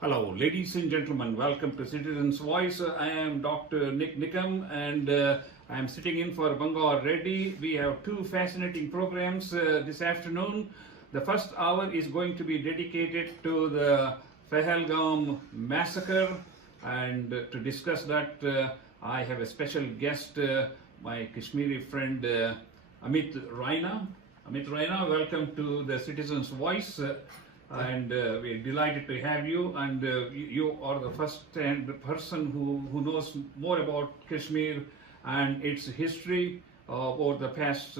Hello, ladies and gentlemen. Welcome to Citizens Voice. I am Dr. Nik Nikam, and I am sitting in for Bangar Reddy. We have two fascinating programs this afternoon. The first hour is going to be dedicated to the PAHALGAM massacre, and to discuss that, I have a special guest, my Kashmiri friend Amit Raina. Amit Raina, welcome to the Citizens Voice. And we're delighted to have you, and you are the first-hand person who knows more about Kashmir and its history over the past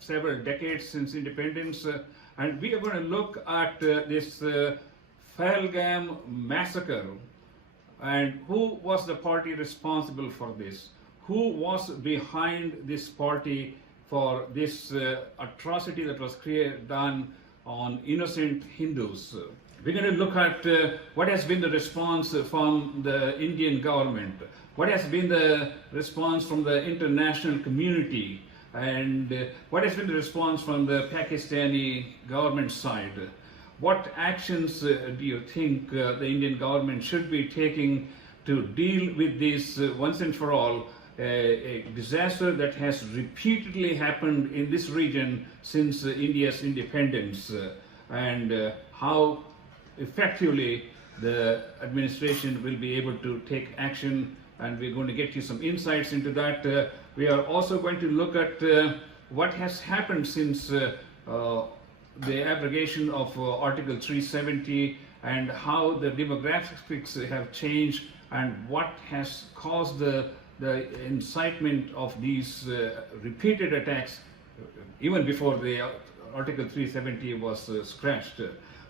several decades since independence. And we are going to look at this Pahalgam massacre, and who was the party responsible for this? Who was behind this party for this atrocity that was done on innocent Hindus? We're going to look at what has been the response from the Indian government, what has been the response from the international community, and what has been the response from the Pakistani government side. What actions do you think the Indian government should be taking to deal with this once and for all? A disaster that has repeatedly happened in this region since India's independence, and how effectively the administration will be able to take action, and we're going to get you some insights into that. We are also going to look at what has happened since the abrogation of Article 370, and how the demographics have changed, and what has caused the incitement of these repeated attacks even before the Article 370 was scratched.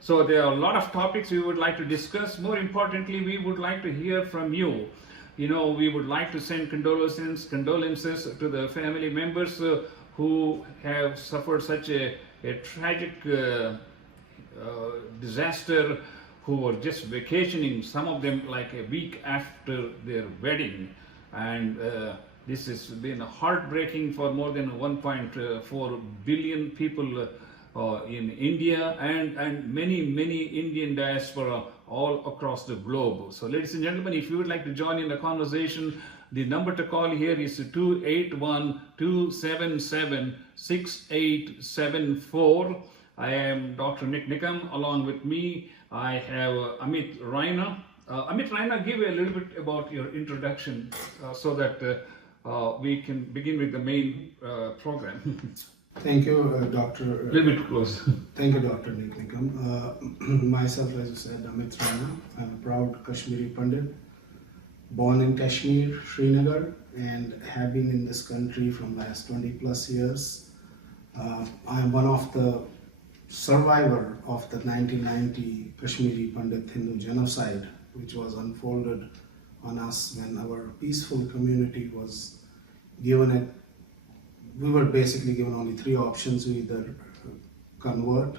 So there are a lot of topics we would like to discuss. More importantly, we would like to hear from you. You know, we would like to send condolences to the family members who have suffered such a tragic disaster, who were just vacationing, some of them like a week after their wedding. And this has been heartbreaking for more than 1.4 billion people in India, and many Indian diaspora all across the globe. So ladies and gentlemen, if you would like to join in the conversation, the number to call here is 281-277-6874. I am Dr. Nik Nikam. Along with me, I have Amit Raina. Amit Raina, give a little bit about your introduction so that we can begin with the main program. Thank you, Dr. A little bit close. Thank you, Dr. Nik Nikam. Myself, as you said, Amit Raina. I'm a proud Kashmiri Pandit, born in Kashmir, Srinagar, and have been in this country from last 20 plus years. I am one of the survivor of the 1990 Kashmiri Pandit Hindu genocide, which was unfolded on us when our peaceful community was given it. We were basically given only three options: to either convert,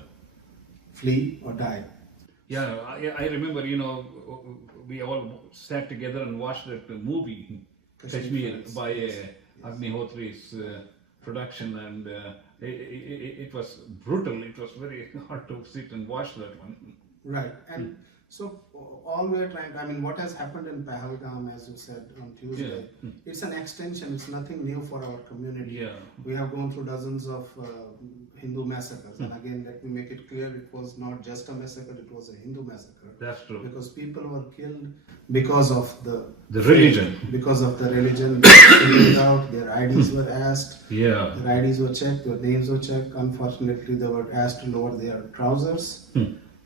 flee, or die. Yeah, I remember, you know, we all sat together and watched that movie, Kashmir, by Agnihotri's production, and it was brutal. It was very hard to sit and watch that one. Right, and so all we are trying to, I mean, what has happened in Pahalgam, as you said on Tuesday, it's an extension, it's nothing new for our community. Yeah. We have gone through dozens of Hindu massacres, and again, let me make it clear, it was not just a massacre, it was a Hindu massacre. That's true. Because people were killed because of the religion. Because of the religion, they were figured out, their IDs were asked, Yeah. their IDs were checked, their names were checked. Unfortunately, they were asked to lower their trousers.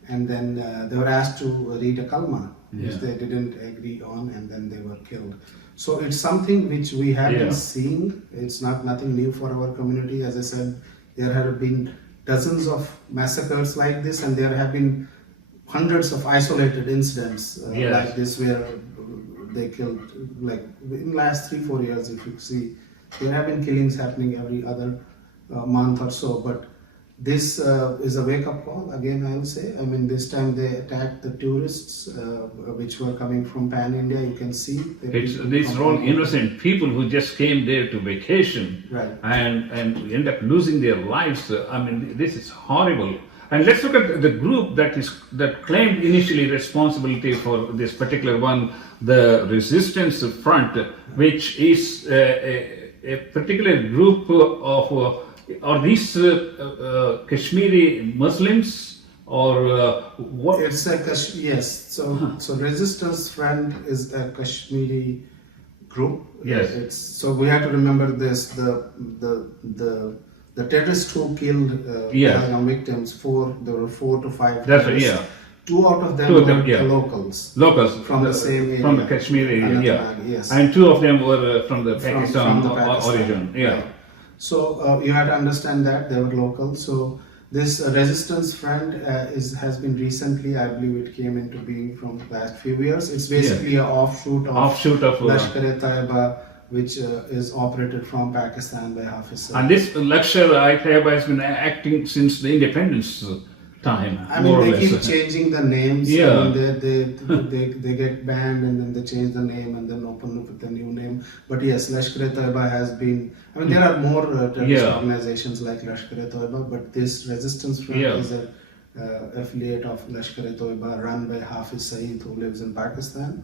And then they were asked to read a kalma, which they didn't agree on, and then they were killed. So it's something which we have been seeing. It's nothing new for our community. As I said, there have been dozens of massacres like this, and there have been hundreds of isolated incidents like this where they killed, like in the last 3-4 years, if you see, there have been killings happening every other month or so. But this is a wake-up call, again I will say. I mean, this time they attacked the tourists which were coming from Pan-India. You can see. These are all innocent people who just came there to vacation, right, and end up losing their lives. I mean, this is horrible. And let's look at the group that claimed initially responsibility for this particular one, the Resistance Front, which is a particular group of are these Kashmiri Muslims or what? It's a yes. So Resistance Front is a Kashmiri group. Yes. So we have to remember this. The terrorists who killed Pahalgam victims, there were 4 to 5. That's right. Yeah. 2 out of them were locals. Locals from the same area. From the Kashmir area. Yeah. Yes. And 2 of them were from the Pakistan origin. Yeah. Right. So you have to understand that they were local. So this Resistance Front has been recently, I believe it came into being from the last few years. It's basically an offshoot of Lashkar-e-Taiba, which is operated from Pakistan by Hafiz Saeed. And this Lashkar-e-Taiba has been acting since the independence time. I mean, they keep changing the names. Yeah. I mean, they get banned and then they change the name and then open up with a new name. But yes, Lashkar-e-Taiba has been. I mean, there are more terrorist organizations like Lashkar-e-Taiba, but this Resistance Front is an affiliate of Lashkar-e-Taiba run by Hafiz Saeed, who lives in Pakistan,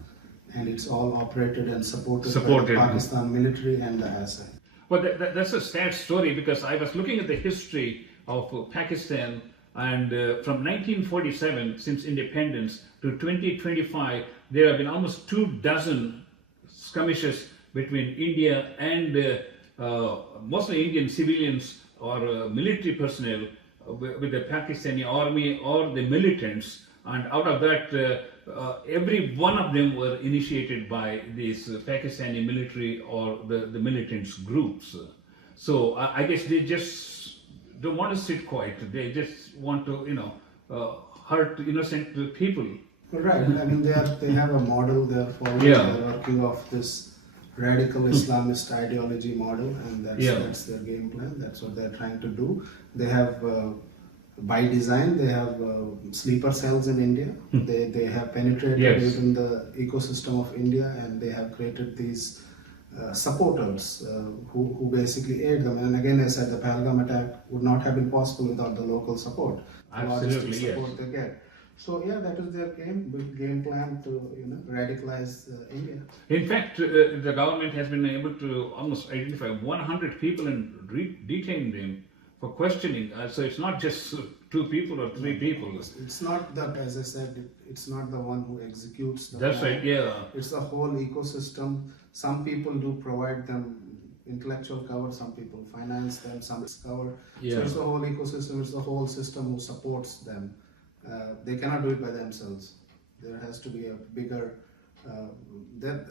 and it's all operated and supported by the Pakistan military and the ISI. Well, that's a sad story because I was looking at the history of Pakistan. And from 1947, since independence, to 2025, there have been almost 24 skirmishes between India and mostly Indian civilians or military personnel with the Pakistani army or the militants. And out of that, every one of them were initiated by these Pakistani military or the militants groups. So I guess they just don't want to sit quiet. They just want to, hurt innocent people. Right. I mean, they have a model. They are following. They are working off this radical Islamist ideology model, and that's their game plan. That's what they're trying to do. They have, by design, they have sleeper cells in India. They have penetrated within the ecosystem of India, and they have created these supporters who basically aid them. And again, I said the Pahalgam attack would not have been possible without the local support, logistic support they get. So yeah, that is their game plan to radicalize India. In fact, the government has been able to almost identify 100 people and detain them for questioning. So it's not just 2 people or 3 people. It's not that, as I said, it's not the one who executes the That's plan. right, yeah. It's the whole ecosystem. Some people do provide them intellectual cover, some people finance them, some cover. Yeah. So it's the whole ecosystem, it's the whole system who supports them. They cannot do it by themselves. There has to be a bigger, the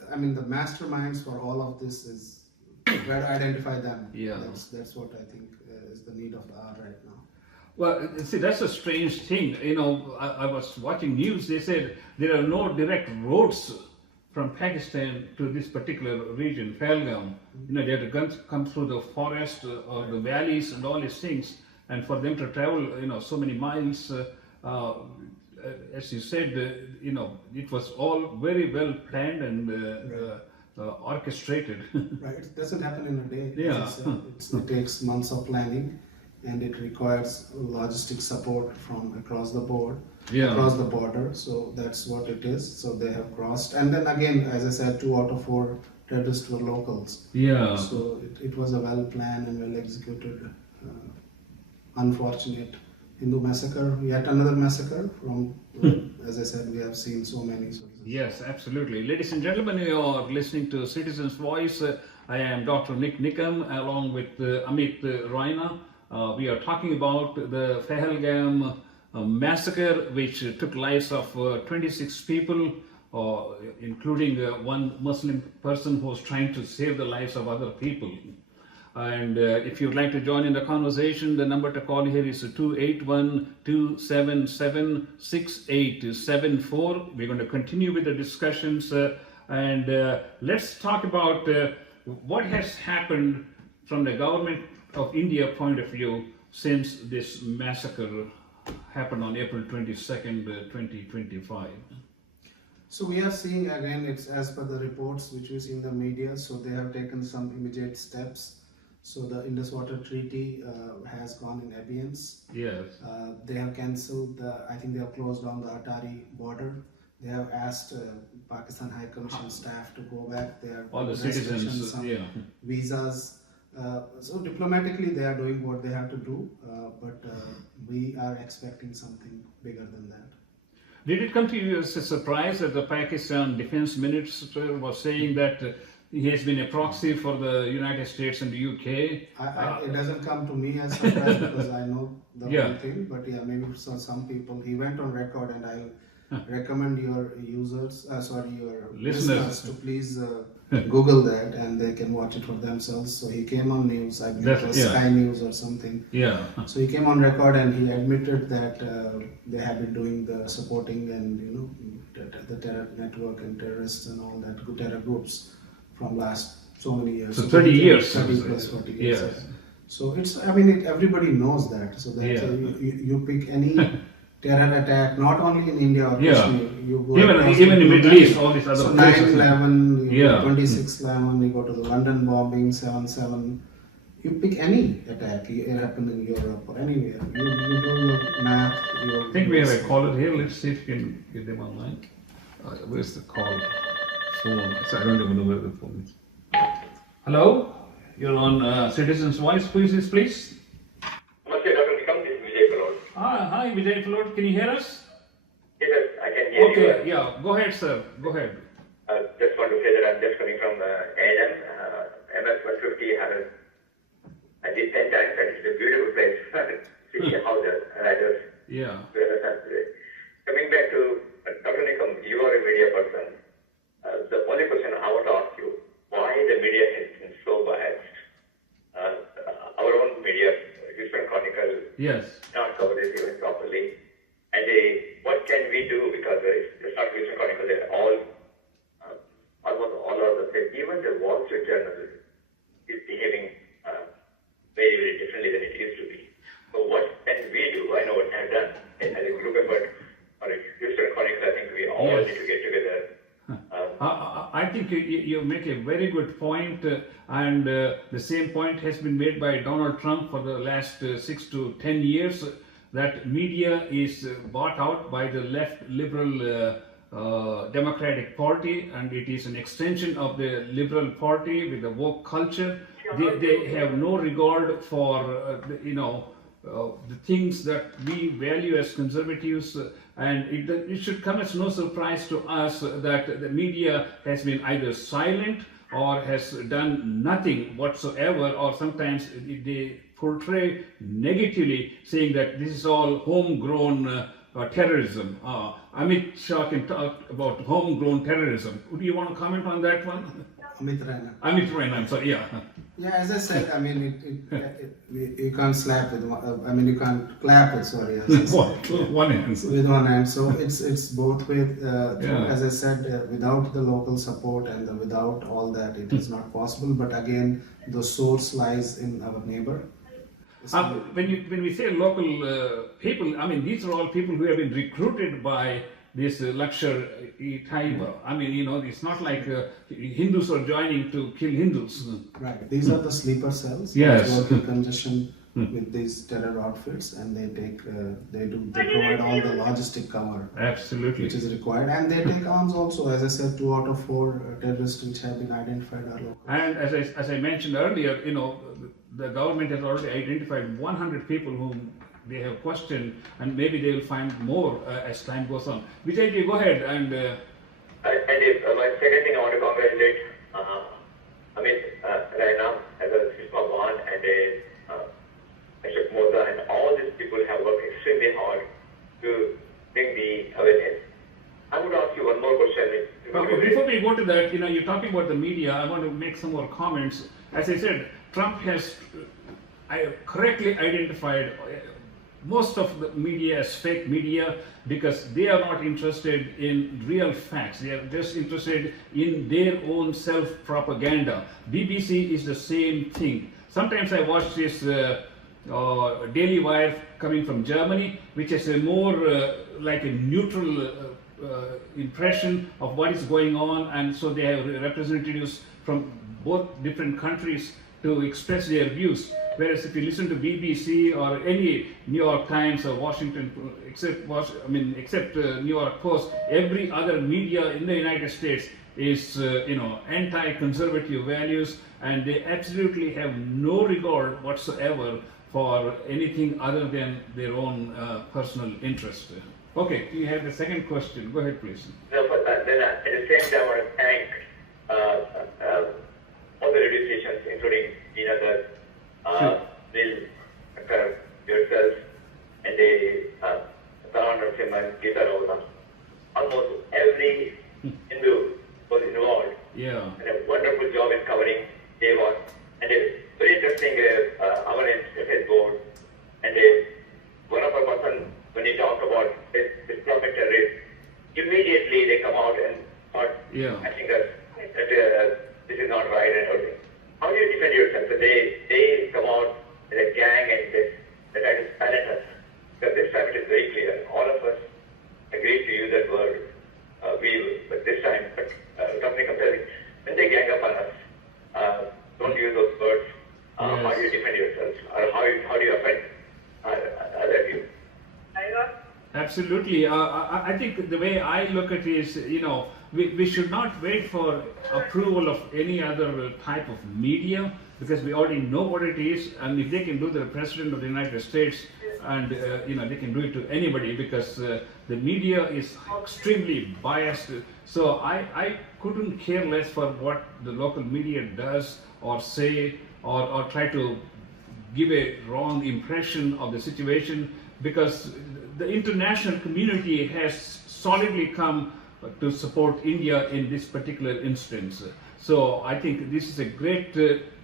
masterminds for all of this is where to identify them. Yeah. That's what I think is the need of the hour right now. Well, see, that's a strange thing. I was watching news. They said there are no direct roads from Pakistan to this particular region, Pahalgam. They have to come through the forest or the valleys and all these things. And for them to travel, so many miles, as you said, it was all very well planned and orchestrated. Right, it doesn't happen in a day. Yeah. It takes months of planning, and it requires logistic support from across the board. Across the border, so that's what it is. So they have crossed, and then again, as I said, 2 out of 4 terrorists were locals. Yeah. So it was a well planned and well executed, unfortunate Hindu massacre. Yet another massacre from, as I said, we have seen so many. Yes, absolutely. Ladies and gentlemen, you are listening to Citizens Voice. I am Dr. Nik Nikam along with Amit Raina. We are talking about the Pahalgam massacre, which took lives of 26 people, including one Muslim person who was trying to save the lives of other people. And if you'd like to join in the conversation, the number to call here is 281-277-6874. We're going to continue with the discussions, and let's talk about what has happened from the government of India point of view since this massacre happened on April 22nd, 2025. So we are seeing, again, it's as per the reports which we see in the media, so they have taken some immediate steps. So the Indus Water Treaty has gone in abeyance. Yes. They have cancelled I think they have closed down the Atari border. They have asked Pakistan High Commission staff to go back. They have all the citizens, visas. So diplomatically they are doing what they have to do, but we are expecting something bigger than that. Did it come to you as a surprise that the Pakistan Defense Minister was saying that he has been a proxy for the United States and the UK? It doesn't come to me as surprise because I know the whole thing, but yeah, maybe for some people. He went on record, and I'll recommend your listeners to please Google that, and they can watch it for themselves. So he came on news, I believe it was Sky News or something. Yeah. So he came on record and he admitted that they have been doing the supporting and the terror network and terrorists and all that terror groups from last so many years. So 30 years. 30 plus 40 years. Yes. So it's, I mean, everybody knows that. So that you pick any terror attack, not only in India or Kashmir. You go even in Middle East, all these other so places. 9/11, 26/11, you go to the London bombing, 7/7. You pick any attack, it happened in Europe or anywhere. You do your math. I think we have a caller here. Let's see if we can get them online. Where's the call? Phone. So I don't even know where the phone is. Hello? You're on Citizens Voice. Who is this, please? Namaste, Dr. Nikam. This is Vijay Palod. Hi, Vijay Palod. Can you hear us? Yes, I can hear you. Okay, yeah. Go ahead, sir. Go ahead. Just want to say that I'm just coming from NNN. MS 150 I did 10 times, and it's a beautiful place. 60 houses, and I just coming back to Dr. Nikam, you are a media person. The only question I want to ask you, why the media has been so biased? Our own media, Houston Chronicle, not cover this even properly. And what can we do? Because it's not Houston Chronicle, they're almost all are the same. Even the Wall Street Journal is behaving very, very differently than it used to be. So what can we do? I know what I've done as a group effort or a Houston Chronicle. I think we all need to get together. I think you make a very good point, and the same point has been made by Donald Trump for the last 6 to 10 years, that media is bought out by the left liberal Democratic Party, and it is an extension of the Liberal Party with the woke culture. They have no regard for the things that we value as conservatives, and it should come as no surprise to us that the media has been either silent or has done nothing whatsoever, or sometimes they portray negatively, saying that this is all homegrown terrorism. Amit Shah can talk about homegrown terrorism. Would you want to comment on that one? Amit Raina. Amit Raina, I'm sorry, yeah. Yeah, as I said, I mean, you can't slap with you can't clap it, sorry. One hand. With one hand. So it's both with, as I said, without the local support and without all that, it is not possible. But again, the source lies in our neighbor. When we say local people, I mean, these are all people who have been recruited by this Lakshar-e-Taiba. I mean, it's not like Hindus are joining to kill Hindus. Right. These are the sleeper cells. Yes. Work in conjunction with these terror outfits, and they provide all the logistic cover. Absolutely. Which is required, and they take arms also. As I said, 2 out of 4 terrorists which have been identified are local. And as I mentioned earlier, the government has already identified 100 people whom they have questioned, and maybe they will find more as time goes on. Vijay, go ahead and. My second thing, I want to congratulate Amit Raina as a Sisma Bhan and Ashok Moza, and all these people have worked extremely hard to bring the awareness. I would ask you one more question. Before we go to that, you're talking about the media. I want to make some more comments. As I said, Trump has correctly identified most of the media as fake media because they are not interested in real facts. They are just interested in their own self-propaganda. BBC is the same thing. Sometimes I watch this Daily Wire coming from Germany, which has a more like a neutral impression of what is going on, and so they have representatives from both different countries to express their views. Whereas if you listen to BBC or any New York Times or Washington, except New York Post, every other media in the United States is anti-conservative values, and they absolutely have no regard whatsoever for anything other than their own personal interest. Okay, you have the second question. Go ahead, please. No, but then at the same time, I want to thank all the radio stations, including the Bill, yourself, and the Sarandar Simon, Gita Rauda. Almost every Hindu was involved. Yeah. And a wonderful job in covering day one. And a very interesting FS board. And one of our person, when he talked about this Islamic terrorist, immediately they come out and start asking us that this is not right and everything. How do you defend yourself? So they come out with a gang and they try to silence us. Because this time it is very clear. All of us agreed to use that word. But this time, Dr. Nikam says, when they gang up on us, don't use those words. How do you defend yourself? Or how do you offend other people? Absolutely. I think the way I look at it is, we should not wait for approval of any other type of media, because we already know what it is, and if they can do the President of the United States, and they can do it to anybody, because the media is extremely biased. So I couldn't care less for what the local media does or say or try to give a wrong impression of the situation, because the international community has solidly come to support India in this particular instance. So I think this is a great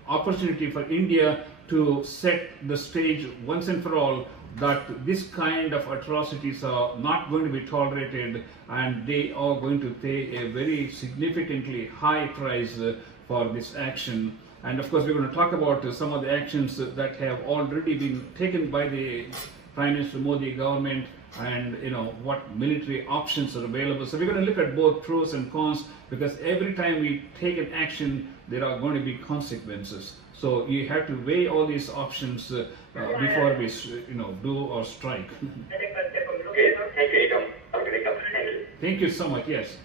opportunity for India to set the stage once and for all that this kind of atrocities are not going to be tolerated, and they are going to pay a very significantly high price for this action. And of course, we're going to talk about some of the actions that have already been taken by the Prime Minister Modi government, and what military options are available. So we're going to look at both pros and cons, because every time we take an action, there are going to be consequences. So you have to weigh all these options before we do or strike. Okay, thank you, Dr. Nikam. Thank you. Thank you so much. Yes.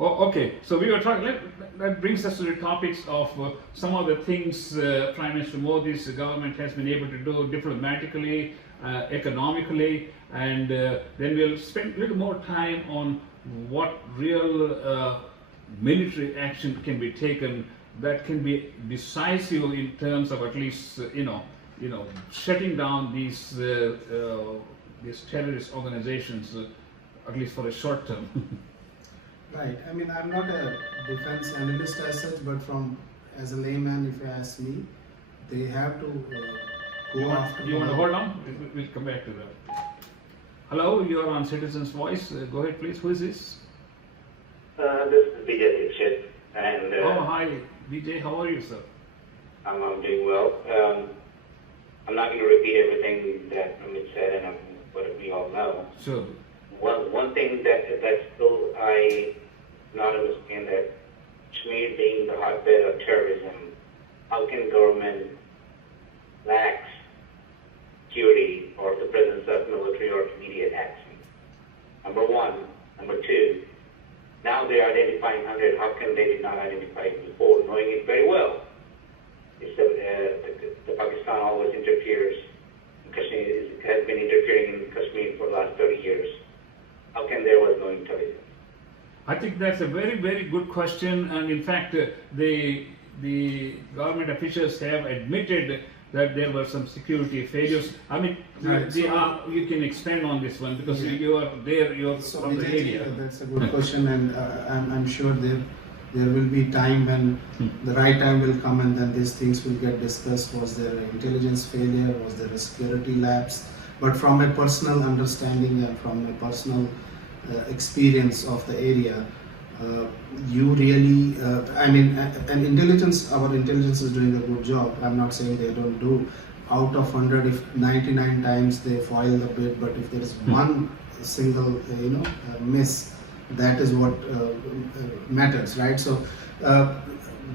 Oh, okay, so we were talking, that brings us to the topics of some of the things Prime Minister Modi's government has been able to do diplomatically, economically, and then we'll spend a little more time on what real military action can be taken that can be decisive in terms of at least, shutting down these terrorist organizations, at least for a short term. Right. I mean, I'm not a defense analyst as such, but as a layman, if you ask me, they have to go after. You want to hold on? We'll come back to that. Hello, you are on Citizen's Voice. Go ahead, please. Who is this? This is Vijay Dixit, and oh, hi, Vijay. How are you, sir? I'm doing well. I'm not going to repeat everything that Amit said, and what we all know. Sure. One thing that still I not understand, that Kashmir being the hotbed of terrorism, how can government lack security or the presence of military or immediate action? Number one. Number two, now they're identifying 100. How come they did not identify it before, knowing it very well? It's the Pakistan always interferes. Kashmir has been interfering in Kashmir for the last 30 years. How come there was no intelligence? I think that's a very, very good question, and in fact, the government officials have admitted that there were some security failures. I mean, right, you can expand on this one, because you are there, you are from the area. That's a good question, and I'm sure there will be time when the right time will come, and then these things will get discussed. Was there an intelligence failure? Was there a security lapse? But from a personal understanding and from a personal experience of the area, you really, our intelligence is doing a good job. I'm not saying they don't do. Out of 100, if 99 times they foil the bid, but if there is one single, miss, that is what matters, right? So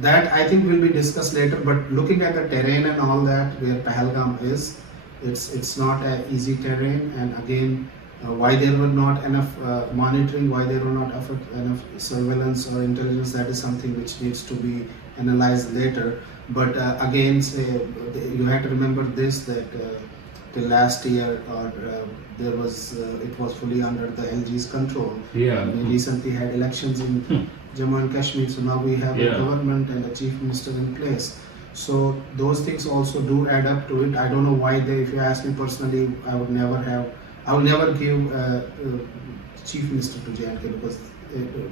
that I think will be discussed later. But looking at the terrain and all that, where Pahalgam is, it's not an easy terrain. And again, why there were not enough monitoring, why there were not enough surveillance or intelligence, that is something which needs to be analyzed later. But again, you have to remember this, that till last year there was it was fully under the LG's control. Yeah. We recently had elections in Jammu and Kashmir, so now we have a government and a chief minister in place. So those things also do add up to it. I don't know why they, if you ask me personally, I would never give chief minister to JNK, because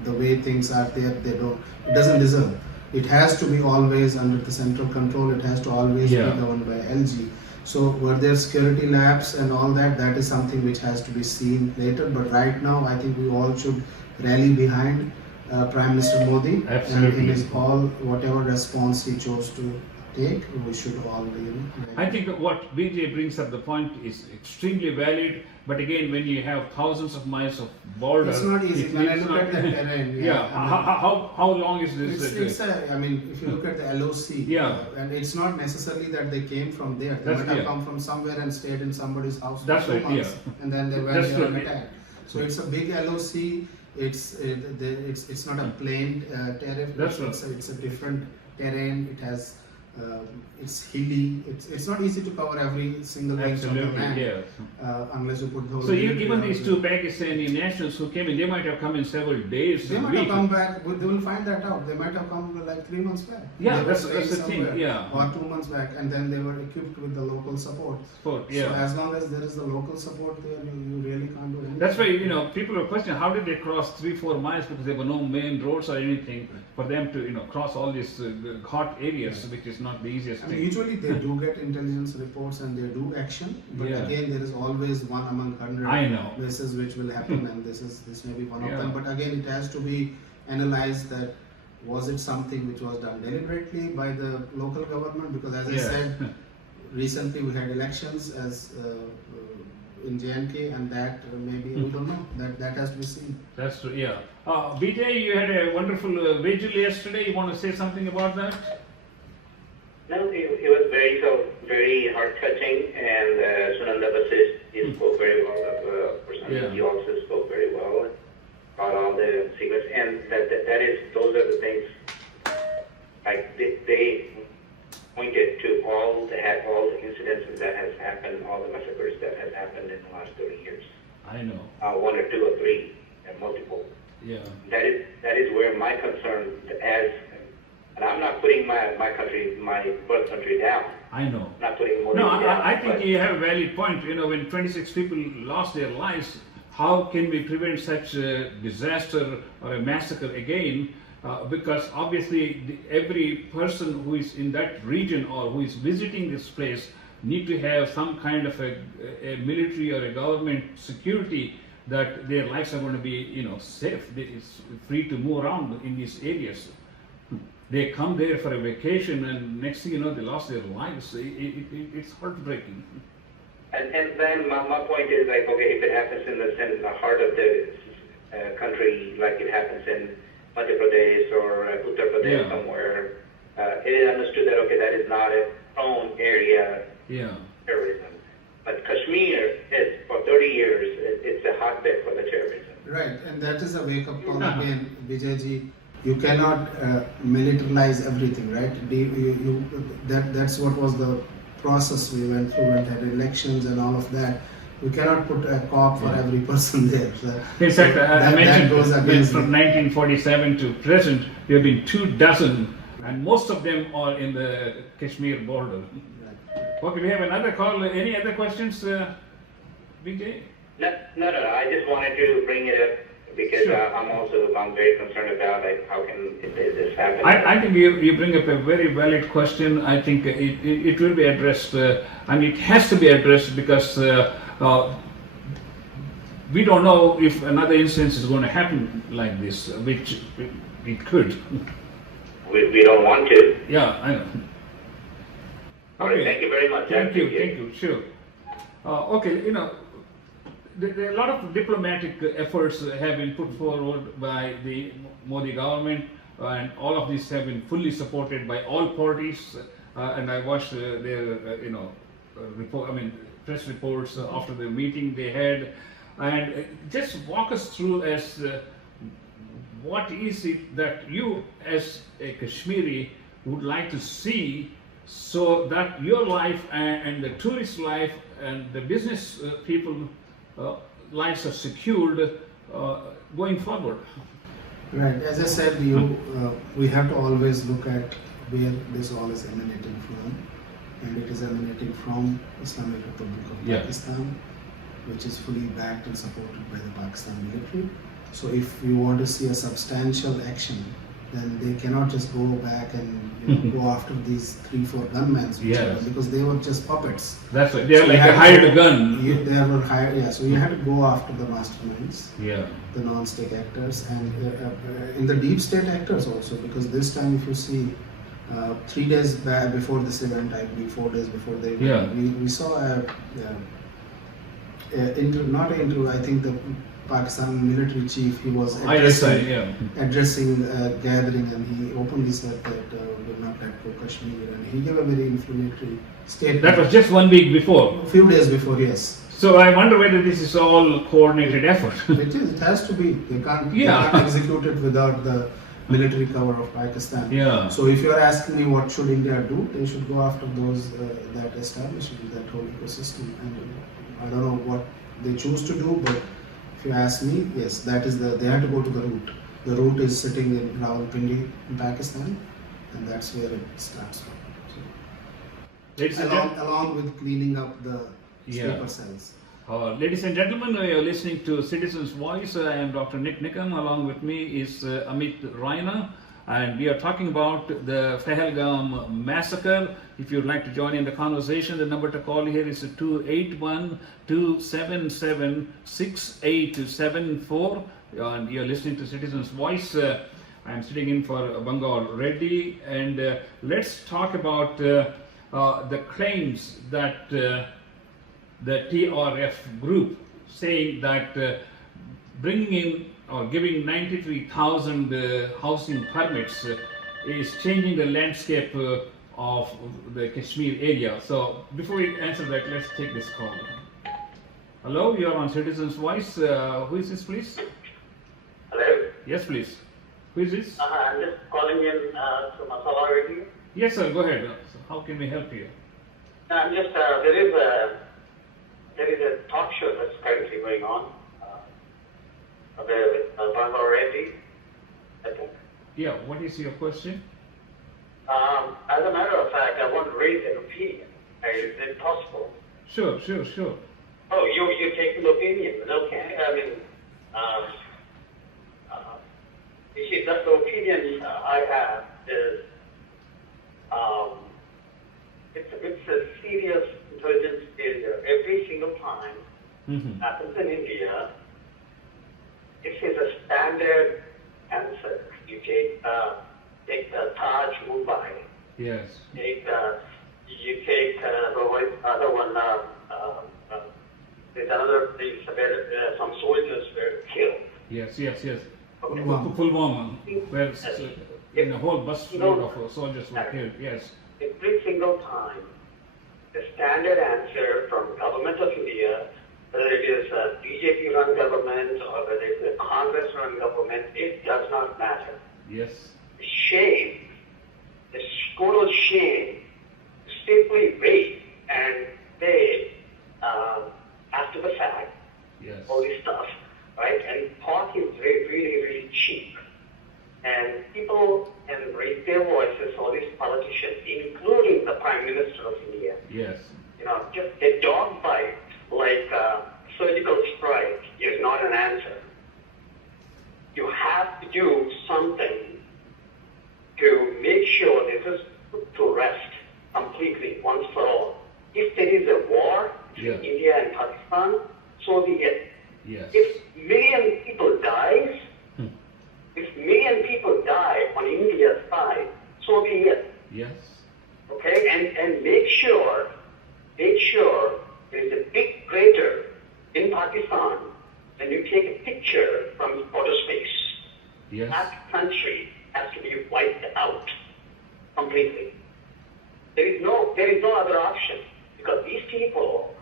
the way things are there, it doesn't deserve. It has to be always under the central control. It has to always be governed by LG. So were there security labs and all that? That is something which has to be seen later. But right now, I think we all should rally behind Prime Minister Modi. Absolutely. And in his whatever response he chose to take, we should all, I think what BJ brings up the point is extremely valid, but again, when you have thousands of miles of border, it's not easy. When I look at the terrain, how long is this? I mean, if you look at the LOC, and it's not necessarily that they came from there. They might have come from somewhere and stayed in somebody's house for 2 months, and then they went there and attacked. So it's a big LOC. It's not a plain tariff. It's a different terrain. It has. It's hilly. It's not easy to cover every single inch of the land unless you put those. So even these two Pakistani nationals who came in, they might have come in several days. They might have come back. They will find that out. They might have come like 3 months back. Yeah, that's the thing. Yeah, or 2 months back, and then they were equipped with the local support. So as long as there is the local support there, you really can't do anything. That's why people are questioning how did they cross 3-4 miles, because there were no main roads or anything for them to cross all these hot areas, which is not the easiest thing. Usually they do get intelligence reports and they do action, but again there is always one among 100 places which will happen, and this may be one of them. But again, it has to be analyzed that was it something which was done deliberately by the local government, because as I said, recently we had elections as in JNK, and that maybe we don't know. That has to be seen. That's true. Yeah. BJ, you had a wonderful vigil yesterday. You want to say something about that? No, it was very heart-touching, and Sunanda Basis, he spoke very well. He also spoke very well about all the secrets, and those are the things. Like they pointed to all the incidents that has happened, all the massacres that has happened in the last 30 years. I know. 1 or 2 or 3 and multiple. Yeah. That is where my concern and I'm not putting my country, my birth country down. I know. Not putting more down. I think you have a valid point. When 26 people lost their lives, how can we prevent such a disaster or a massacre again? Because obviously every person who is in that region or who is visiting this place need to have some kind of a military or a government security that their lives are going to be safe. It's free to move around in these areas. They come there for a vacation, and next thing you know, they lost their lives. It's heartbreaking. And then my point is, like, okay, if it happens in the heart of the country, like it happens in Madhya Pradesh or Uttar Pradesh somewhere, it is understood that, okay, that is not a prone area terrorism. But Kashmir is, for 30 years, it's a hotbed for the terrorism. Right, and that is a wake-up call again, Vijayji. You cannot militarize everything, right? That's what was the process we went through and had elections and all of that. We cannot put a cop for every person there. So, in fact, I mentioned from 1947 to present, there have been 24, and most of them are in the Kashmir border. Right. Okay, we have another call. Any other questions, Vijay? No. I just wanted to bring it up because I'm very concerned about how can this happen. I think you bring up a very valid question. I think it will be addressed, and it has to be addressed because we don't know if another instance is going to happen like this, which it could. We don't want to. Yeah, I know. Okay. Thank you very much. Thank you. Sure. Okay, there are a lot of diplomatic efforts have been put forward by the Modi government. and all of these have been fully supported by all parties. And I watched their, report. I mean, press reports after the meeting they had, and just walk us through as what is it that you, as a Kashmiri, would like to see so that your life and the tourist life and the business people lives are secured going forward. Right. As I said, we have to always look at where this all is emanating from, and it is emanating from Islamic Republic of Pakistan, which is fully backed and supported by the Pakistan military. So if you want to see a substantial action, then they cannot just go back and go after these 3-4 gunmen, because they were just puppets. That's right. They're like a hired gun. They were hired, so you had to go after the masterminds, the non-state actors, and in the deep state actors also, because this time if you see, 3 days before this event, I believe 4 days before the event, we saw I think the Pakistan military chief, he was addressing a gathering, and he openly said that we're not let go Kashmir, and he gave a very inflammatory statement. That was just 1 week before. A few days before, yes. So I wonder whether this is all coordinated effort. It is. It has to be. They can't execute it without the military cover of Pakistan. So if you are asking me what should India do, they should go after those that establish that whole ecosystem. And I don't know what they choose to do, but if you ask me, yes, that is they have to go to the root. The root is sitting in Rawalpindi in Pakistan, and that's where it starts from. So, along with cleaning up the sleeper cells. Ladies and gentlemen, you are listening to Citizens Voice. I am Dr. Nik Nikam. Along with me is AMIT RAINA, and we are talking about the PAHALGAM massacre. If you'd like to join in the conversation, the number to call here is 281-277-6874. And you're listening to Citizens Voice. I'm sitting in for Bengal Reddy, and let's talk about the claims that the TRF group saying that bringing in or giving 93,000 housing permits is changing the landscape of the Kashmir area. So before we answer that, let's take this call. Hello, you are on Citizens Voice. Who is this, please? Hello? Yes, please. Who is this? I'm just calling in from Masala Radio. Yes, sir, go ahead. So how can we help you? I'm just, there is a talk show that's currently going on with Bengal Reddy, I think. Yeah, what is your question? As a matter of fact, I want to raise an opinion. Is it possible? Sure. Oh, you take an opinion. Okay. I mean, you see, that's the opinion I have is it's a serious intelligence failure. Every single time happens in India, it is a standard answer. You take the Taj Mumbai. Yes. You take the other one. There's another place where some soldiers were killed. Yes. Pulwama, where in a whole busload of soldiers were killed. Yes. Every single time, the standard answer from government of India, whether it is a BJP-run government or whether it's a Congress-run government, it does not matter. Yes. Shame, the total shame, simply wait and they, after the fact, all this stuff, right? And talk is really cheap. And people can raise their voices, all these politicians, including the Prime Minister of India. Yes. Just a dog bite like surgical strike is not an answer. You have to do something to make sure this is put to rest completely, once for all. If there is a war between India and Pakistan, so be it. Yes. If million people dies, on India's side, so be it. Yes. Okay, and make sure there is a big crater in Pakistan, and you take a picture from outer space. Yes. That country has to be wiped out completely. There is no other option, because these people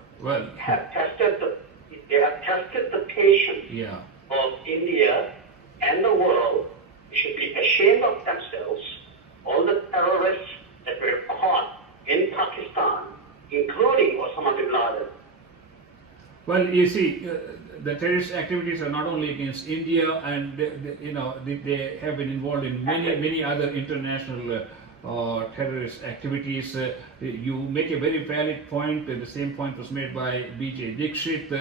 have tested the patience of India and the world. They should be ashamed of themselves. All the terrorists that were caught in Pakistan, including Osama bin Laden. Well, you see, the terrorist activities are not only against India, and they have been involved in many other international terrorist activities. You make a very valid point. The same point was made by B.J. Dixit.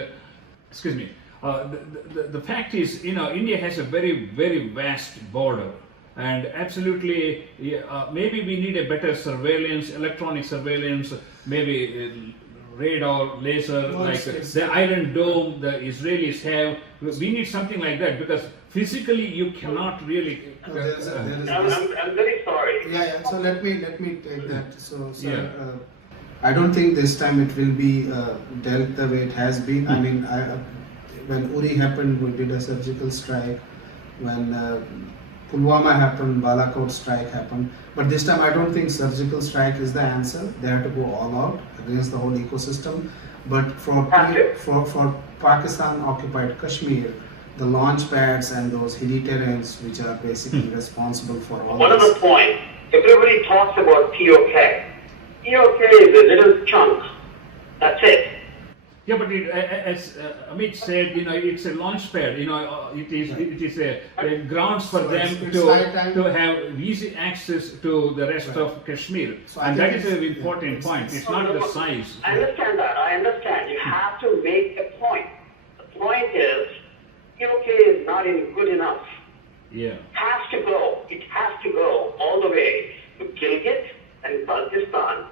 Excuse me. The fact is, India has a very vast border, and absolutely, maybe we need a better surveillance, electronic surveillance, maybe radar, laser, like the Iron Dome the Israelis have. We need something like that, because physically you cannot really. I'm very sorry. Yeah. So let me take that. So, sir, I don't think this time it will be dealt the way it has been. I mean, when Uri happened, we did a surgical strike. When Pulwama happened, Balakot strike happened. But this time I don't think surgical strike is the answer. They have to go all out against the whole ecosystem. But for Pakistan occupied Kashmir, the launch pads and those hilly terrains, which are basically responsible for all One this. other point, everybody talks about POK. POK is a little chunk. That's it. Yeah, but as Amit said, it's a launch pad. It is a grounds for them to have easy access to the rest of Kashmir, and that is an important point. It's not the size. I understand that. I understand. You have to make a point. The point is, POK is not good enough. Yeah. It has to go all the way to Gilgit and Baltistan.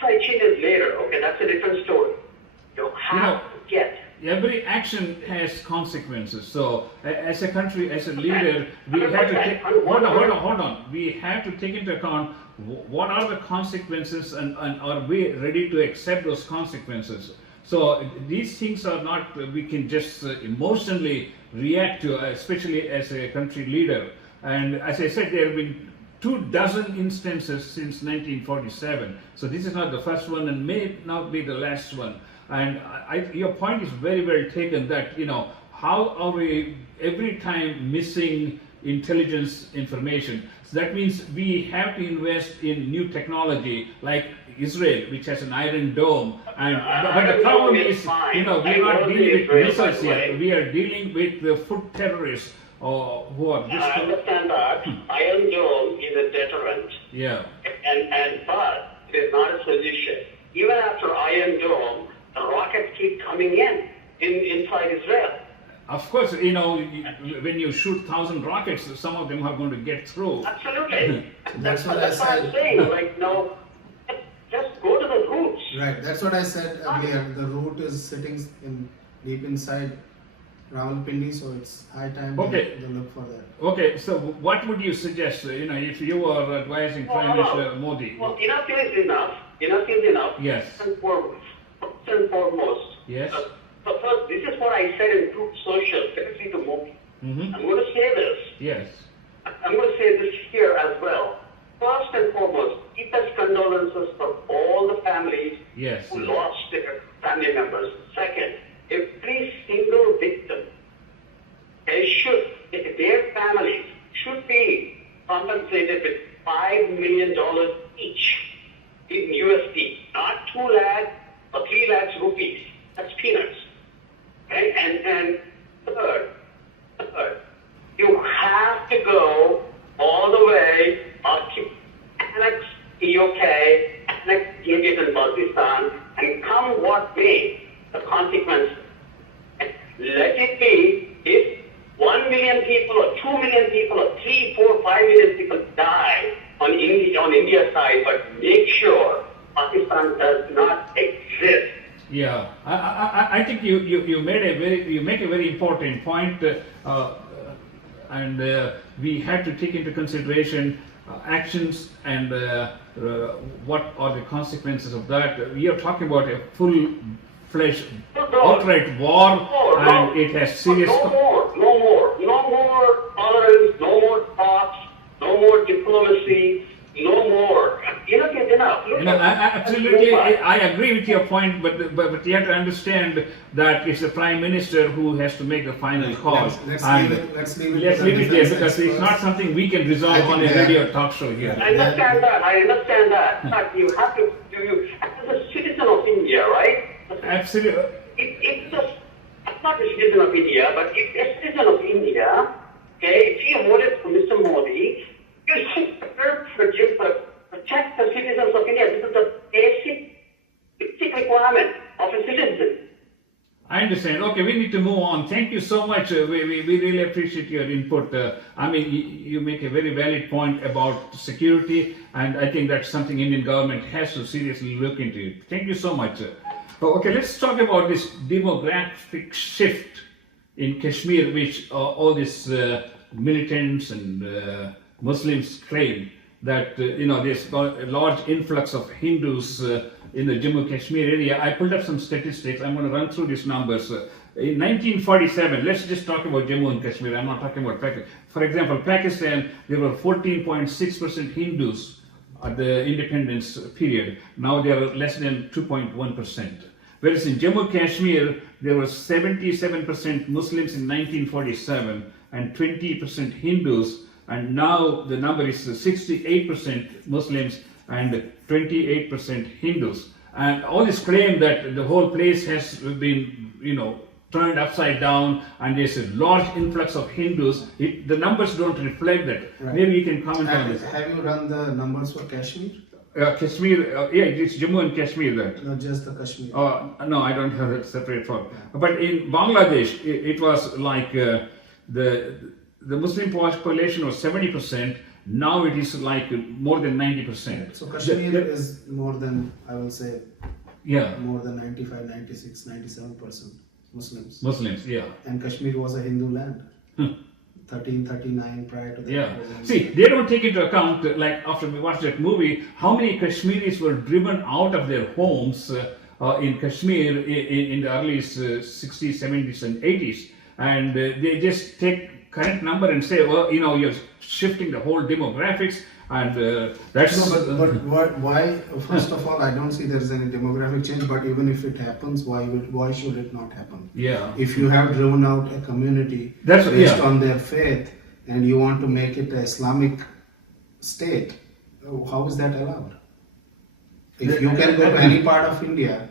Sichin is later. Okay, that's a different story. You have to get. Every action has consequences. So, as a country, as a leader, we have to take. Hold on. We have to take into account what are the consequences, and are we ready to accept those consequences. So these things are not we can just emotionally react to, especially as a country leader. And as I said, there have been 24 instances since 1947. So this is not the first one, and may not be the last one. And your point is very well taken, that how are we every time missing intelligence information. So that means we have to invest in new technology, like Israel, which has an Iron Dome. And but the problem is, we are not dealing with missiles here. We are dealing with the foot terrorists who are. I understand that. Iron Dome is a deterrent. Yeah. But it is not a solution. Even after Iron Dome, the rockets keep coming inside Israel. Of course, when you shoot 1,000 rockets, some of them are going to get through. Absolutely. That's what I'm saying. Just go to the roots. Right. That's what I said earlier. The root is sitting deep inside Rawalpindi, so it's high time to look for that. Okay. So, what would you suggest? If you were advising Prime Minister Modi. Well, enough is enough. Enough is enough. Yes. First and foremost. Yes. But first, this is what I said in Group Social, secretary to Modi. I'm going to say this. Yes. I'm going to say this here as well. First and foremost, deepest condolences for all the families who lost their family members. Second, every single victim, their families should be compensated with $5 million each in USD, not 2 lakh or 3 lakhs rupees. That's peanuts. Okay? And third, you have to go all the way annex POK, annex Gilgit and Baltistan, and come what may, the consequences. Let it be if 1 million people or 2 million people or 3, 4, 5 million people die on India's side, but make sure Pakistan does not exist. Yeah, I think you make a very important point, and we have to take into consideration actions and what are the consequences of that. We are talking about a full-fledged outright war, and it has serious. No more tolerance, no more talks. Absolutely, I agree with your point, but you have to understand that it's the Prime Minister who has to make the final call. Let's leave it there, because it's not something we can resolve on a radio talk show here. I understand that. But you have to do, as a citizen of India, right? Absolutely. I'm not a citizen of India, but if a citizen of India, okay, if you voted for Mr. Modi, you should protect the citizens of India. This is the basic requirement of a citizen. I understand. Okay, we need to move on. Thank you so much. We really appreciate your input. I mean, you make a very valid point about security, and I think that's something Indian government has to seriously look into. Thank you so much. Okay, let's talk about this demographic shift in Kashmir, which all these militants and Muslims claim that there's a large influx of Hindus in the Jammu Kashmir area. I pulled up some statistics. I'm going to run through these numbers. In 1947, let's just talk about Jammu and Kashmir. I'm not talking about Pakistan. For example, Pakistan, there were 14.6% Hindus at the independence period. Now they are less than 2.1%. Whereas in Jammu Kashmir, there were 77% Muslims in 1947 and 20% Hindus, and now the number is 68% Muslims and 28% Hindus. And all this claim that the whole place has been, turned upside down and there's a large influx of Hindus, the numbers don't reflect that. Right. Maybe you can comment on this. Have you run the numbers for Kashmir? Kashmir, it's Jammu and Kashmir that. No, just the Kashmir. No, I don't have it separate for. Yeah. But in Bangladesh, it was like the Muslim population was 70%. Now it is like more than 90%. So Kashmir is more than, I will say, more than 95, 96, 97% Muslims. Muslims, yeah. And Kashmir was a Hindu land. 1339 prior to that. Yeah. See, they don't take into account, like after we watched that movie, how many Kashmiris were driven out of their homes in Kashmir in the early 60s, 70s and 80s. And they just take current number and say, well, you're shifting the whole demographics, and that's... No, but why, first of all, I don't see there's any demographic change, but even if it happens, why should it not happen? Yeah. If you have driven out a community based on their faith, and you want to make it an Islamic state, how is that allowed? If you can go to any part of India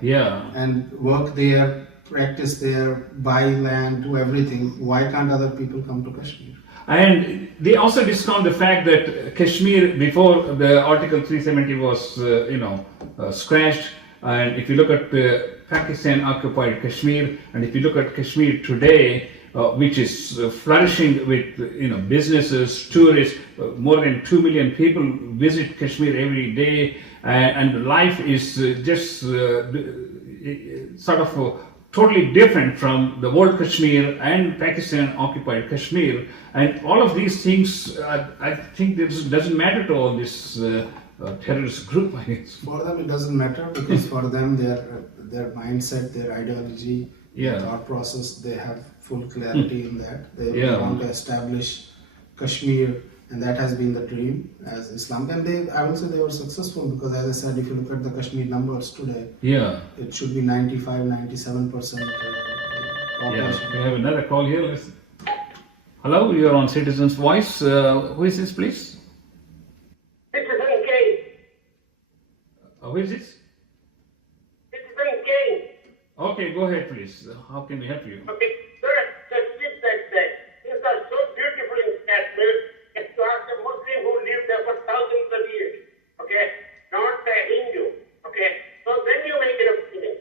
and work there, practice there, buy land, do everything, why can't other people come to Kashmir? And they also discount the fact that Kashmir, before the Article 370 was, scratched, and if you look at Pakistan-occupied Kashmir, and if you look at Kashmir today, which is flourishing with, businesses, tourists, more than 2 million people visit Kashmir every day, and life is just sort of totally different from the old Kashmir and Pakistan-occupied Kashmir, and all of these things, I think this doesn't matter to all this terrorist group, I guess. For them it doesn't matter, because for them their mindset, their ideology, their thought process, they have full clarity in that. They want to establish Kashmir, and that has been the dream as Islam. And I would say they were successful, because as I said, if you look at the Kashmir numbers today, it should be 95, 97% population. We have another call here. Listen. Hello, you are on Citizen's Voice. Who is this, please? Citizen King. Who is this? Citizen King. Okay, go ahead, please. How can we help you? Okay, sir, things are so beautiful in Kashmir. It's not a Muslim who lived there for thousands of years. Okay, not a Hindu. Okay, so then you make an opinion.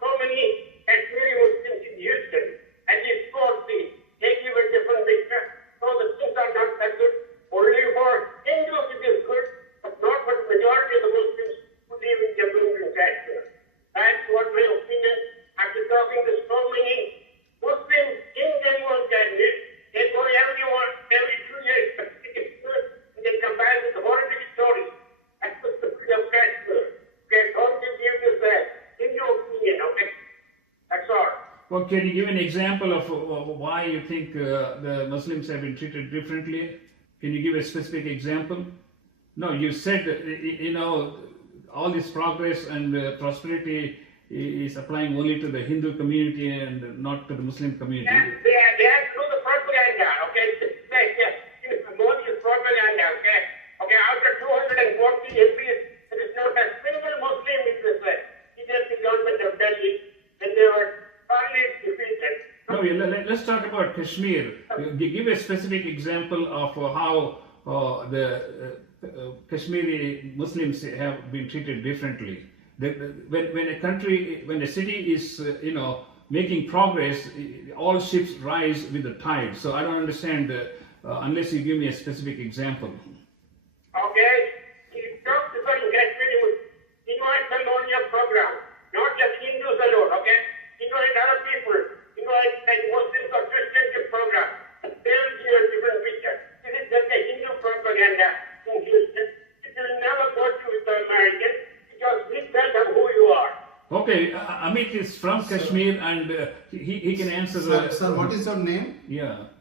So many Kashmiri Muslims in Houston, and you score the they give a different picture. So the things are not that good. Only for Hindus it is good, but not for the majority of the Muslims who live in Jammu and Kashmir. That's what my opinion. After talking to so many Muslims in Jammu and Kashmir, they go every 2 years, and they come back with horrific stories. That's the beauty of Kashmir. Okay, don't give this Hindu opinion, okay? That's all. Well, can you give an example of why you think the Muslims have been treated differently? Can you give a specific example? No, you said, all this progress and prosperity is applying only to the Hindu community and not to the Muslim community. They have to do the propaganda, okay? Modi is propaganda, okay? Okay, after 240 MPs, there is not a single Muslim in this BJP government of Delhi, and they were totally defeated. No, let's talk about Kashmir. Give a specific example of how the Kashmiri Muslims have been treated differently. When a city is, making progress, all ships rise with the tide. So I don't understand unless you give me a specific example. Okay, you talk to the Kashmiri, invite them on your program, not just Hindus alone, okay? Invite other people, invite like Muslims or Christians to program. They will give a different picture. This is just a Hindu propaganda in Houston. It will never go to with the Americans because we tell them who you are. Okay, Amit is from Kashmir and he can answer the... Sir, what is your name? Yeah.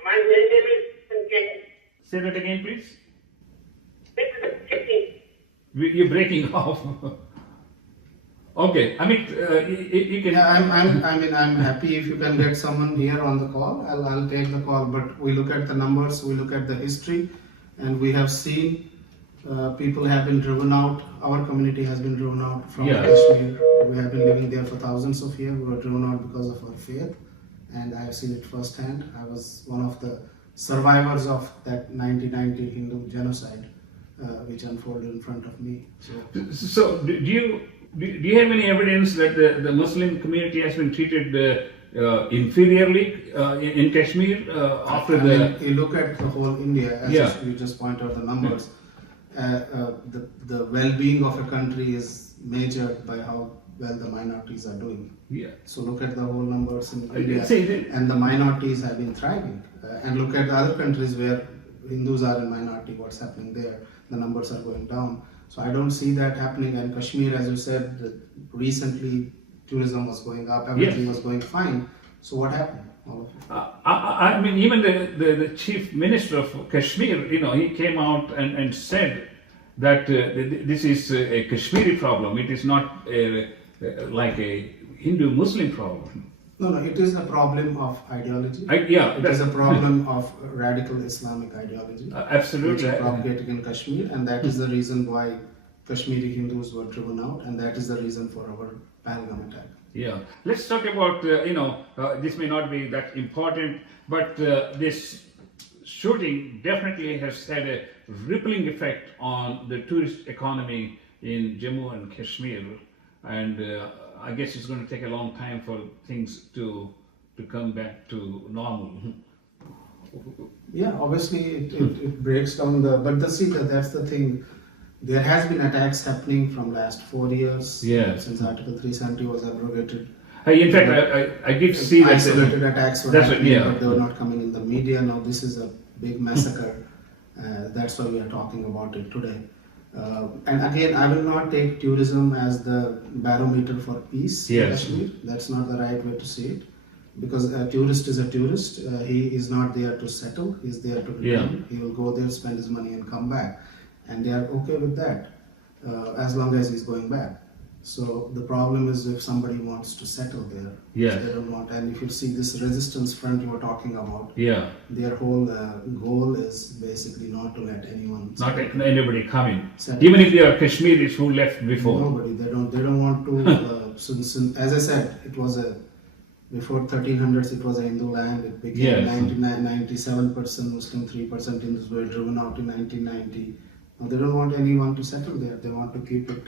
My name is Nik. Say that again, please. This is Nik. You're breaking off. Okay, Amit, you can... Yeah, I'm happy if you can get someone here on the call. I'll take the call, but we look at the numbers, we look at the history, and we have seen people have been driven out. Our community has been driven out from Kashmir. We have been living there for thousands of years. We were driven out because of our faith, and I have seen it firsthand. I was one of the survivors of that 1990 Hindu genocide, which unfolded in front of me. So do you have any evidence that the Muslim community has been treated inferiorly in Kashmir after you look at the whole India, as you just point out the numbers. The well-being of a country is measured by how well the minorities are doing. Yeah. So look at the whole numbers in India, and the minorities have been thriving. And look at the other countries where Hindus are in minority, what's happening there? The numbers are going down. So I don't see that happening. And Kashmir, as you said, recently tourism was going up, everything was going fine. So what happened? I mean, even the chief minister of Kashmir, he came out and said that this is a Kashmiri problem. It is not like a Hindu-Muslim problem. No, it is a problem of ideology. It is a problem of radical Islamic ideology. Absolutely. Which is propagated in Kashmir, and that is the reason why Kashmiri Hindus were driven out, and that is the reason for our PAHALGAM attack. Yeah, let's talk about, this may not be that important, but this shooting definitely has had a rippling effect on the tourist economy in Jammu and Kashmir, and I guess it's going to take a long time for things to come back to normal. Yeah, obviously it breaks down but that's the thing. There has been attacks happening from last 4 years since Article 370 was abrogated. In fact, I did see that isolated attacks were happening, but they were not coming in the media. Now this is a big massacre. That's why we are talking about it today. And again, I will not take tourism as the barometer for peace in Kashmir. That's not the right way to see it. Because a tourist is a tourist. He is not there to settle. He is there to return. He will go there, spend his money, and come back. And they are okay with that, as long as he's going back. So the problem is if somebody wants to settle there, they don't want. And if you see this resistance front you were talking about, their whole goal is basically not to let anyone. Not let anybody come in, even if they are Kashmiris who left before. Nobody. They don't want to. Since, as I said, it was before 1300s. It was a Hindu land. It became 97% Muslim, 3% Hindus were driven out in 1990. Now they don't want anyone to settle there. They want to keep it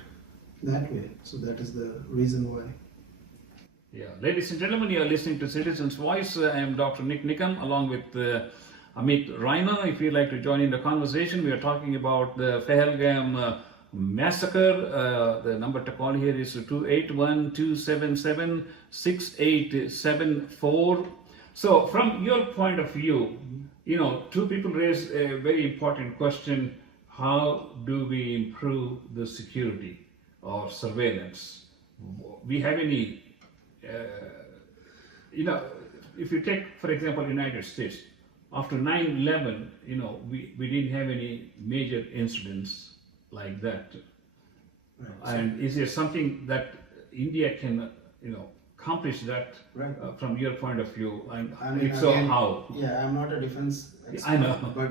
that way. So that is the reason why. Yeah, ladies and gentlemen, you are listening to Citizens Voice. I am Dr. Nik Nikam along with AMIT RAINA. If you'd like to join in the conversation, we are talking about the PAHALGAM massacre. The number to call here is 281-277-6874. So from your point of view, two people raised a very important question. How do we improve the security or surveillance? We have any, if you take, for example, United States, after 9/11, we didn't have any major incidents like that. Right. And is there something that India can, accomplish that Right. From your point of view? And I mean, if so, again, how? Yeah, I'm not a defense expert, I know. but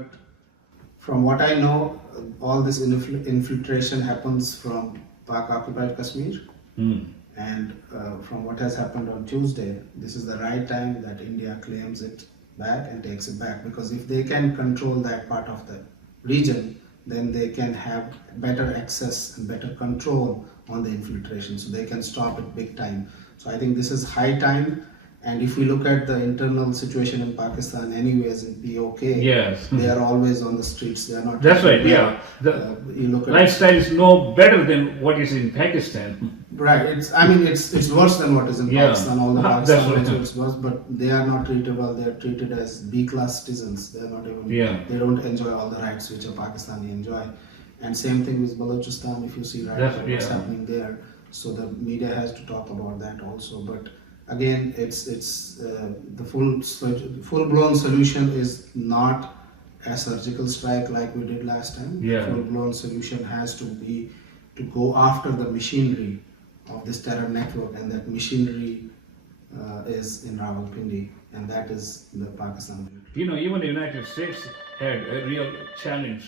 from what I know, all this infiltration happens from Pak-occupied Kashmir. And from what has happened on Tuesday, this is the right time that India claims it back and takes it back, because if they can control that part of the region, then they can have better access and better control on the infiltration, so they can stop it big time. So I think this is high time. And if we look at the internal situation in Pakistan, anyways, in POK, Yes. they are always on the streets. They are not. That's right. there. Yeah, the You look at lifestyle is no better than what is in Pakistan. right. It's worse than what is in Yeah. Pakistan. All the That's Pakistan right. it's worse, but they are not treated well. They are treated as B-class citizens. They are not even. Yeah. They don't enjoy all the rights which a Pakistani enjoy. And same thing with Balochistan. If you see right That's- now what's yeah. happening there, so the media has to talk about that also. But again, it's the full-blown solution is not a surgical strike like we did last time. Yeah. Full-blown solution has to be to go after the machinery of this terror network, and that machinery is in Rawalpindi, and that is the Pakistan. Even the United States had a real challenge,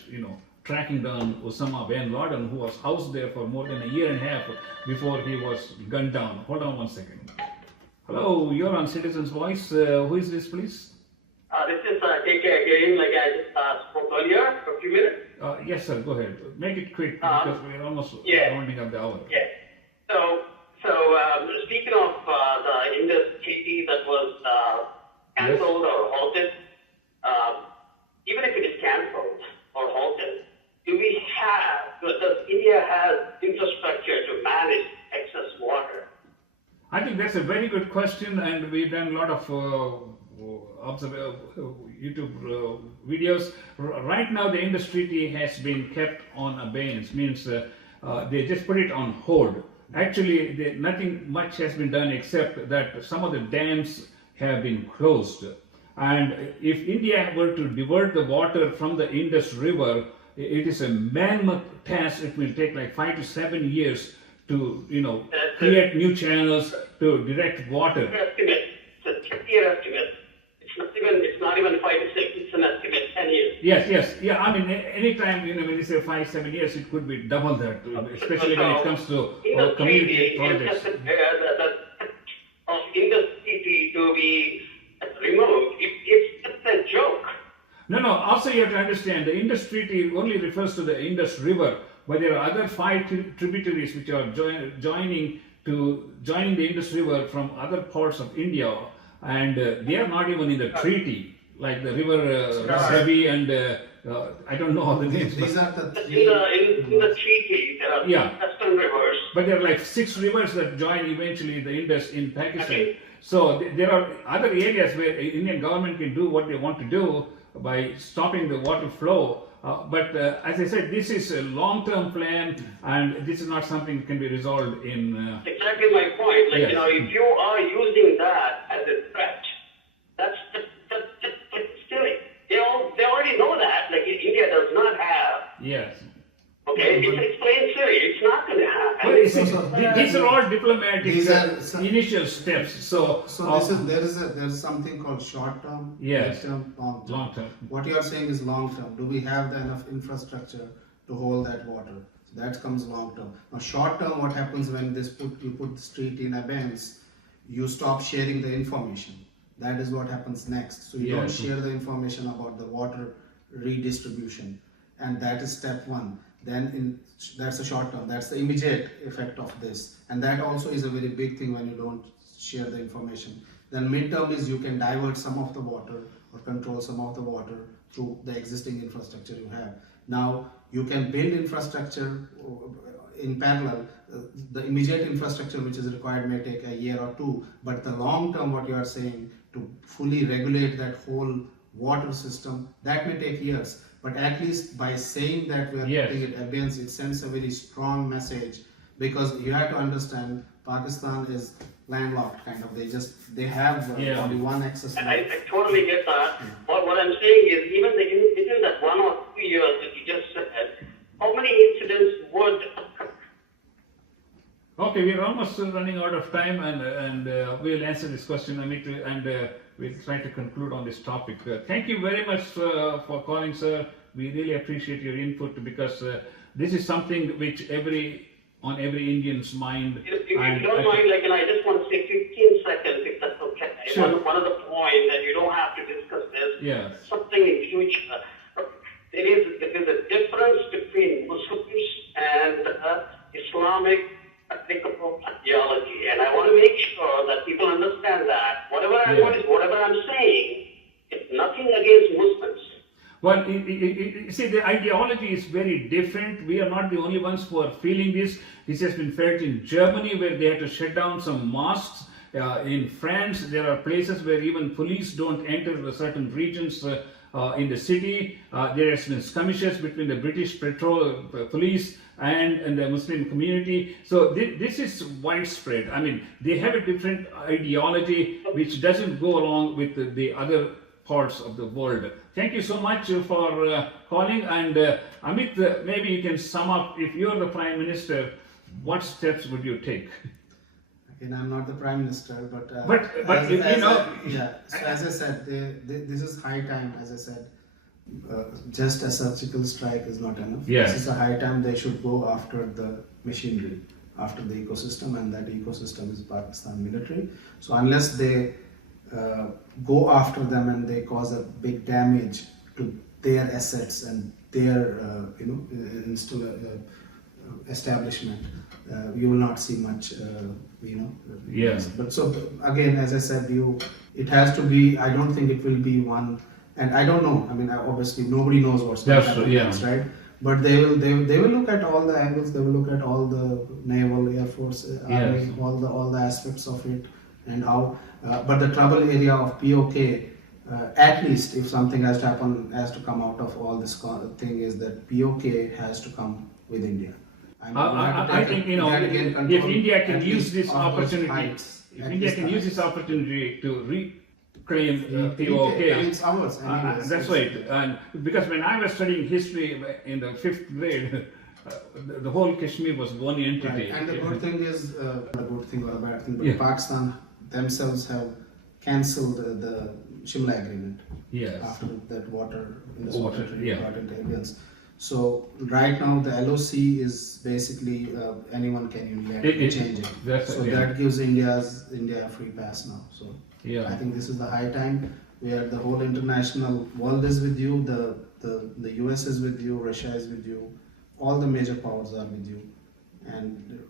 tracking down Osama bin Laden, who was housed there for more than a year and a half before he was gunned down. Hold on one second. Hello, you're on Citizen's Voice. Who is this, please? This is KK again, like I just spoke earlier for a few minutes. Yes, sir. Go ahead. Make it quick because we're almost yeah. rounding up the hour. Yeah. So speaking of the Indus treaty that was cancelled or halted, even if it is cancelled or halted, does India have infrastructure to manage excess water? I think that's a very good question, and we've done a lot of YouTube videos. Right now, the Indus Treaty has been kept on abeyance, means they just put it on hold. Actually, nothing much has been done except that some of the dams have been closed. And if India were to divert the water from the Indus River, it is a mammoth task. It will take like 5 to 7 years to, create new channels to direct water. Estimate. It's a 10-year estimate. It's not even 5 to 6. It's an estimate 10 years. Yes. Yeah, I mean, anytime, when you say 5, 7 years, it could be double that, especially when it comes to community projects. Of Indus Treaty to be removed, it's just a joke. No, also you have to understand, the Indus Treaty only refers to the Indus River, but there are other 5 tributaries which are joining the Indus River from other parts of India, and they are not even in the treaty, like the river Ravi and I don't know all the names. These are the three. In the treaty, there are western rivers. But there are like 6 rivers that join eventually the Indus in Pakistan. So there are other areas where Indian government can do what they want to do by stopping the water flow. But as I said, this is a long-term plan, and this is not something that can be resolved in... Exactly my point. Like, yes. if you are using that as a threat, that's silly. They already know that. Like, India does not have... Yes. Okay, it's plain silly. It's not going to happen. Well, these are all diplomatic initial steps. So there is something called short term, yes, mid-term, long term. What you are saying is long term. Do we have the enough infrastructure to hold that water? So that comes long term. Now short term, what happens when you put the street in abeyance? You stop sharing the information. That is what happens next. So you don't share the information about the water redistribution, and that is step 1. Then that's the short term, that's the immediate effect of this, and that also is a very big thing when you don't share the information. Then mid-term is you can divert some of the water or control some of the water through the existing infrastructure you have. Now you can build infrastructure in parallel. The immediate infrastructure which is required may take a year or 2, but the long term, what you are saying, to fully regulate that whole water system, that may take years. But at least by saying that we are putting it abeyance, it sends a very strong message, because you have to understand Pakistan is landlocked kind of. They have only one access. And I totally get that. But what I'm saying is, even within that 1 or 2 years that you just said, how many incidents would occur? Okay, we're almost running out of time, and we'll answer this question, Amit, and we'll try to conclude on this topic. Thank you very much for calling, sir. We really appreciate your input, because this is something which on every Indian's mind. If you don't mind, like, and I just want to say 15 seconds, if that's okay. Sure. One of the points, and you don't have to discuss this. Yes. Something in future. There is a difference between Muslims and Islamic cardiology, and I want to make sure that people understand that whatever I'm saying, it's nothing against Muslims. Well, see, the ideology is very different. We are not the only ones who are feeling this. This has been felt in Germany, where they had to shut down some mosques. In France, there are places where even police don't enter certain regions in the city. There has been skirmishes between the British police and the Muslim community. So this is widespread. I mean, they have a different ideology which doesn't go along with the other parts of the world. Thank you so much for calling. And Amit, maybe you can sum up, if you're the Prime Minister, what steps would you take? Again, I'm not the Prime Minister, but So as I said, this is high time. As I said, just a surgical strike is not enough. Yes. This is a high time. They should go after the machinery, after the ecosystem, and that ecosystem is Pakistan military. So unless they go after them and they cause a big damage to their assets and their establishment, you will not see much. Yes. But so again, as I said, it has to be. I don't think it will be one. And I don't know. I mean, obviously nobody knows what's going to happen next, right? But they will look at all the angles. They will look at all the naval, air force, army, all the aspects of it, and how. But the trouble area of POK, at least if something has to happen, has to come out of all this thing, is that POK has to come with India. I think, if India can use this opportunity, to reclaim POK, it's ours. That's right. And because when I was studying history in the 5th grade, the whole Kashmir was one entity. Right. And the good thing is, a good thing or a bad thing, but Pakistan themselves have cancelled the Shimla agreement. Yes. After that water brought into evidence. So right now the LOC is basically anyone can unilaterally change it. That gives India a free pass now. So I think this is the high time where the whole international world is with you, the US is with you, Russia is with you, all the major powers are with you, and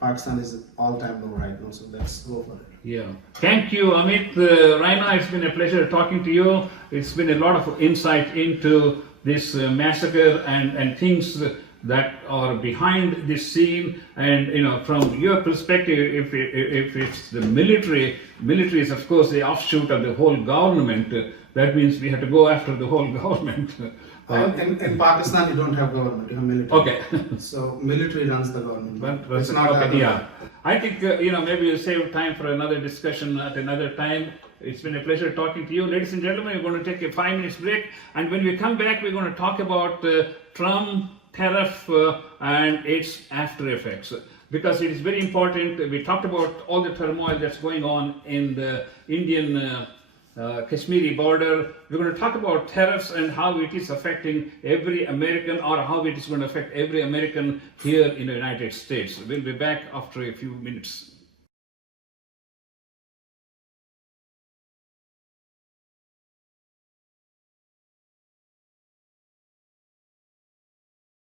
Pakistan is all-time low right now. So let's go for it. Yeah. Thank you, Amit Raina. It's been a pleasure talking to you. It's been a lot of insight into this massacre and things that are behind this scene. And from your perspective, if it's the military is of course the offshoot of the whole government. That means we have to go after the whole government. In Pakistan, you don't have government; you have military. Okay. So military runs the government. But it's not. Okay, I think maybe we'll save time for another discussion at another time. It's been a pleasure talking to you, ladies and gentlemen. We're going to take a 5-minute break, and when we come back, we're going to talk about Trump tariff and its after effects, because it is very important. We talked about all the turmoil that's going on in the Indian Kashmiri border. We're going to talk about tariffs and how it is affecting every American, or how it is going to affect every American here in the United States. We'll be back after a few minutes.